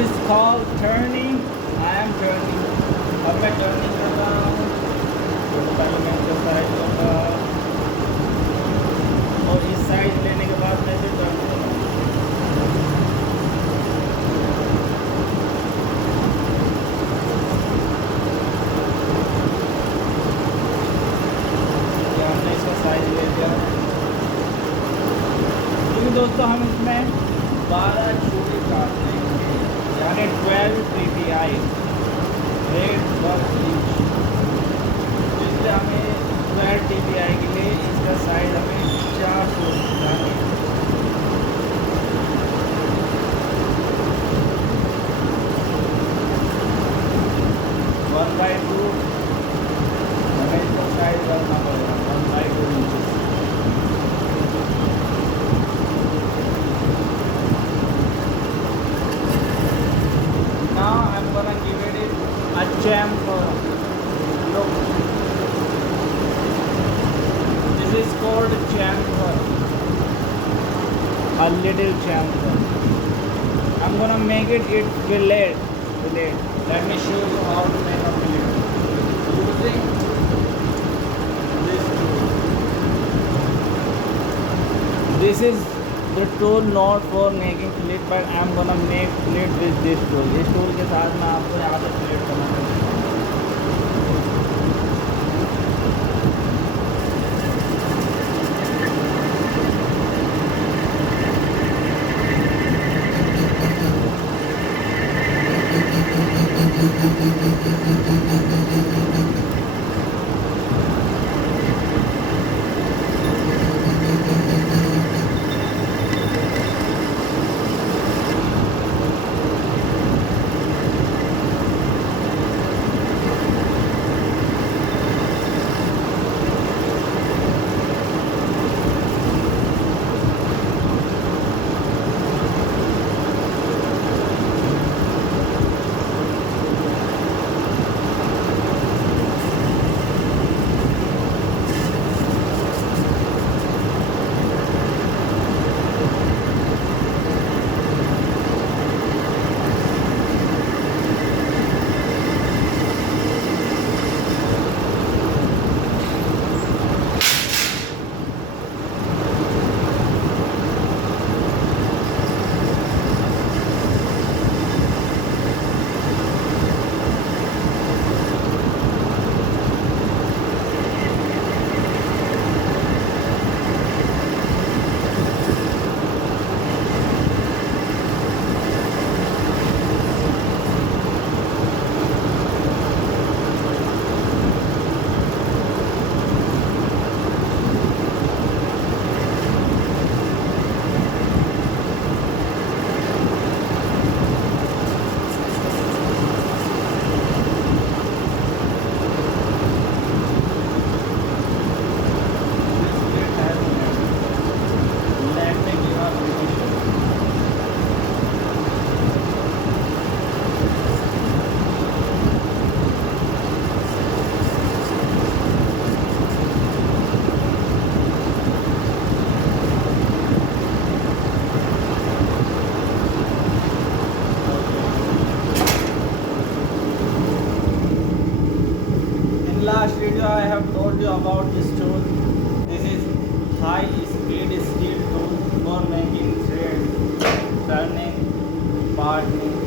is called turning. I am turning. अब मैं turning कर रहा हूँ तो पहले मैं इस साइड लूँगा और इस साइड लेने के बाद मैं इसे टर्न करूँगा। हमने इसका साइज ले लिया क्योंकि दोस्तों हम इसमें 12 चूड़ी काट लेंगे यानी 12 ppi रेट पर इंच। इसलिए हमें 12 ppi के लिए इसका साइज हमें 400 यानी 1/2 हमें इसका साइज रखना पड़ेगा 1/2 inch. Now I'm gonna give it a chamfer. Look, this is called chamfer, a little chamfer. I'm gonna make it fillet. Let me show you how to make a fillet using this tool. This is the tool not for making fillet, but I'm gonna make fillet with this tool. इस tool के साथ मैं आपको यहाँ पे fillet करना है। Last video I have told you about this tool. This is high speed steel tool for making thread, turning, parting,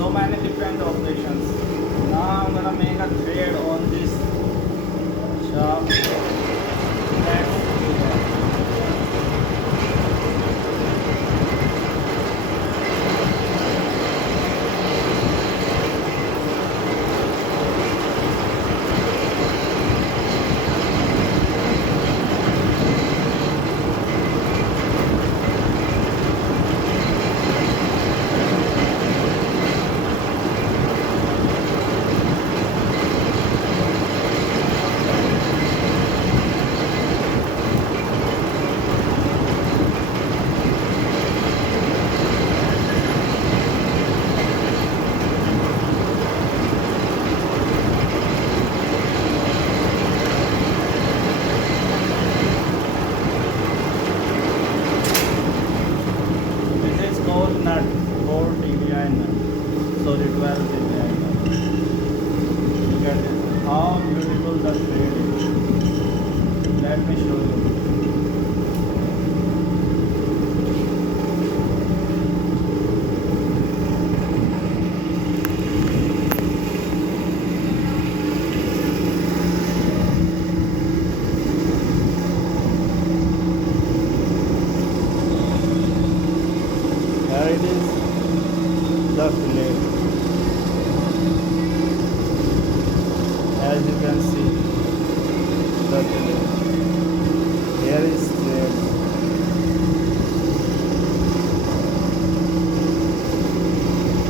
so many different operations. Now I'm gonna make a thread on this shaft. Let's do that. nut bolting. sorry, 12 mm. Look at this. How beautiful the thread is. Let me show you. Here it is, the fillet. As you can see.